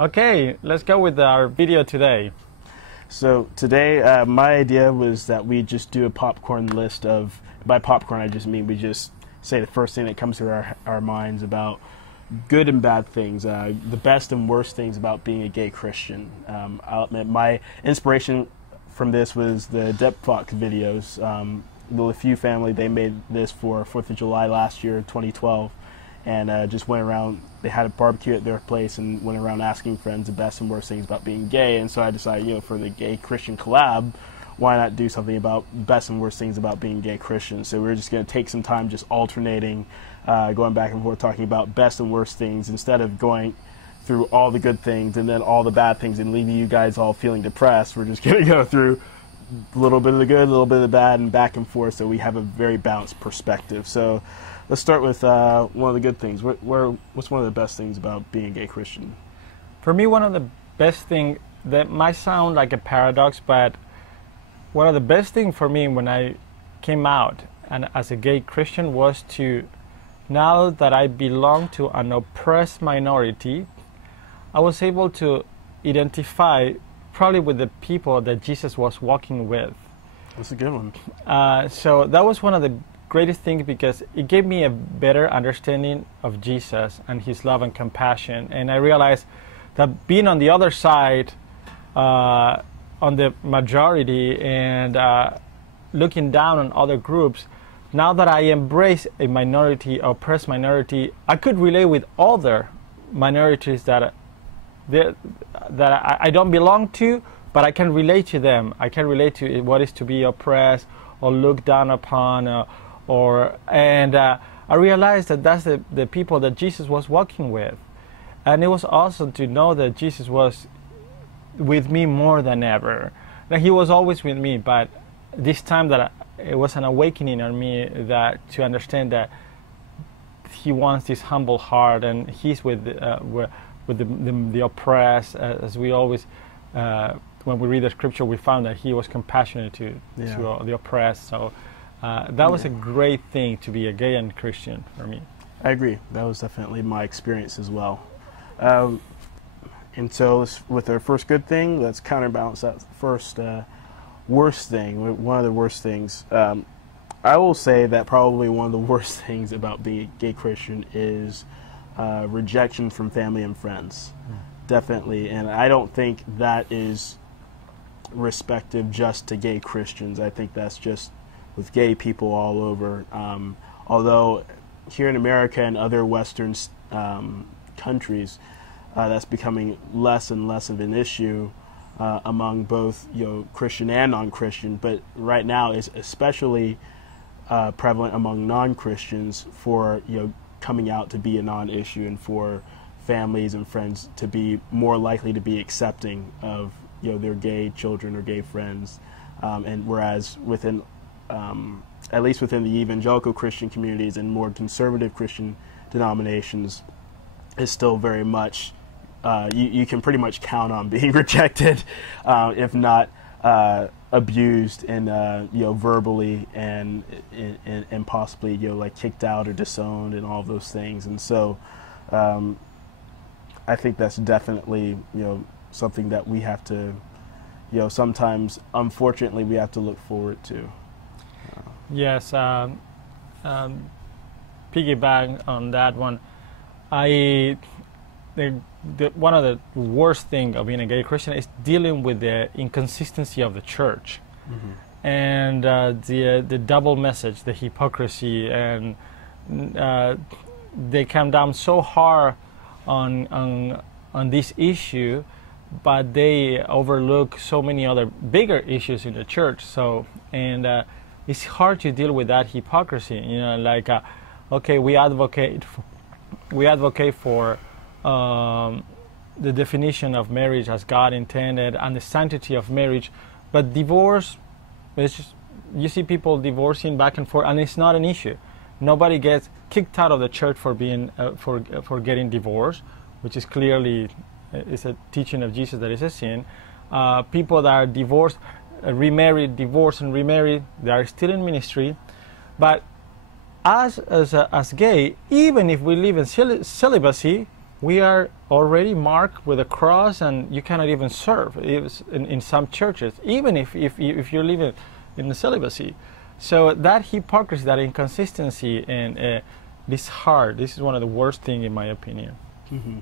Okay, let's go with our video today. So today, my idea was that we just do a popcorn list of, by popcorn I just mean we just say the first thing that comes to our minds about good and bad things, the best and worst things about being a gay Christian. I'll admit my inspiration from this was the Dep Fox videos. The LeFew family, they made this for 4th of July last year, 2012. And just went around, they had a barbecue at their place and went around asking friends the best and worst things about being gay. And so I decided, for the Gay Christian Collab, why not do something about best and worst things about being gay Christians? So we're just going to take some time just alternating, going back and forth, talking about best and worst things instead of going through all the good things and then all the bad things and leaving you guys all feeling depressed. We're just going to go through a little bit of the good, a little bit of the bad, and back and forth so we have a very balanced perspective. So let's start with one of the good things. What's one of the best things about being a gay Christian? For me, one of the best things, that might sound like a paradox, but one of the best things for me when I came out and as a gay Christian was to, now that I belong to an oppressed minority, I was able to identify probably with the people that Jesus was walking with. That's a good one. So that was one of the greatest things because it gave me a better understanding of Jesus and his love and compassion. And I realized that being on the other side, on the majority, and looking down on other groups, now that I embrace a minority, oppressed minority, I could relate with other minorities that I don't belong to, but I can relate to them. I can relate to what is to be oppressed or looked down upon, and I realized that that's the people that Jesus was walking with. And it was awesome to know that Jesus was with me more than ever. That he was always with me, but this time that it was an awakening on me that to understand that he wants this humble heart and he's with the oppressed, as we always, when we read the scripture, we found that he was compassionate to the oppressed. So that was a great thing to be a gay and Christian for me. I agree. That was definitely my experience as well. And so with our first good thing, let's counterbalance that first worst thing. One of the worst things. I will say that probably one of the worst things about being a gay Christian is rejection from family and friends. Definitely. And I don't think that is respective just to gay Christians. I think that's just with gay people all over. Although here in America and other Western countries, that's becoming less and less of an issue among both Christian and non-Christian. But right now is especially prevalent among non-Christians for coming out to be a non-issue, and for families and friends to be more likely to be accepting of their gay children or gay friends. And whereas within at least within the evangelical Christian communities and more conservative Christian denominations, is still very much you can pretty much count on being rejected, if not abused and verbally and possibly like kicked out or disowned and all of those things. And so I think that's definitely something that we have to sometimes, unfortunately, we have to look forward to. Yes, piggyback on that one, one of the worst things of being a gay Christian is dealing with the inconsistency of the church, and the double message, the hypocrisy, and they come down so hard on this issue, but they overlook so many other bigger issues in the church. So it's hard to deal with that hypocrisy. Like okay, we advocate for the definition of marriage as God intended and the sanctity of marriage, but divorce, it's just, you see people divorcing back and forth, and it's not an issue. Nobody gets kicked out of the church for being for getting divorced, which is clearly is a teaching of Jesus that is a sin. People that are divorced, remarried, divorced, and remarried, they are still in ministry. But as gay, even if we live in celibacy, we are already marked with a cross, and you cannot even serve in some churches, even if you're living in the celibacy. So that hypocrisy, that inconsistency, and this is hard. This is one of the worst things, in my opinion. Mm-hmm.